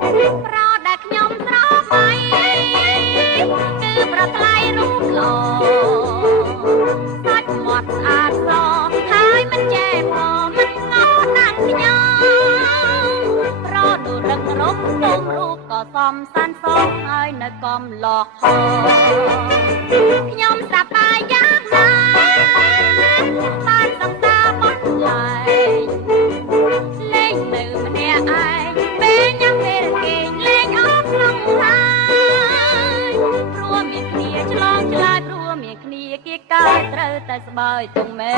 ប្រដែលខ្ញុំស្រមៃគឺប្រថ្លៃរូបหล่อសាច់មាត់ស្អាតស្រហើយមិនចេះផងមិនងល់ណាស់ខ្ញុំប្រដូចរឹងរំទុំរូបក៏សំសានសងហើយនៅកំឡោះហោខ្ញុំសប្បាយយ៉ាងណាបានសង្សារបត់ឡាយលេងនៅម្នាក់ឯងពេលញ៉ាំពេលគេងលេងអស់ក្នុងឡាយព្រោះមានគ្នាឆ្លងឆ្លើយព្រោះមានគ្នាគេកើតត្រូវតែស្បើយទុំមែ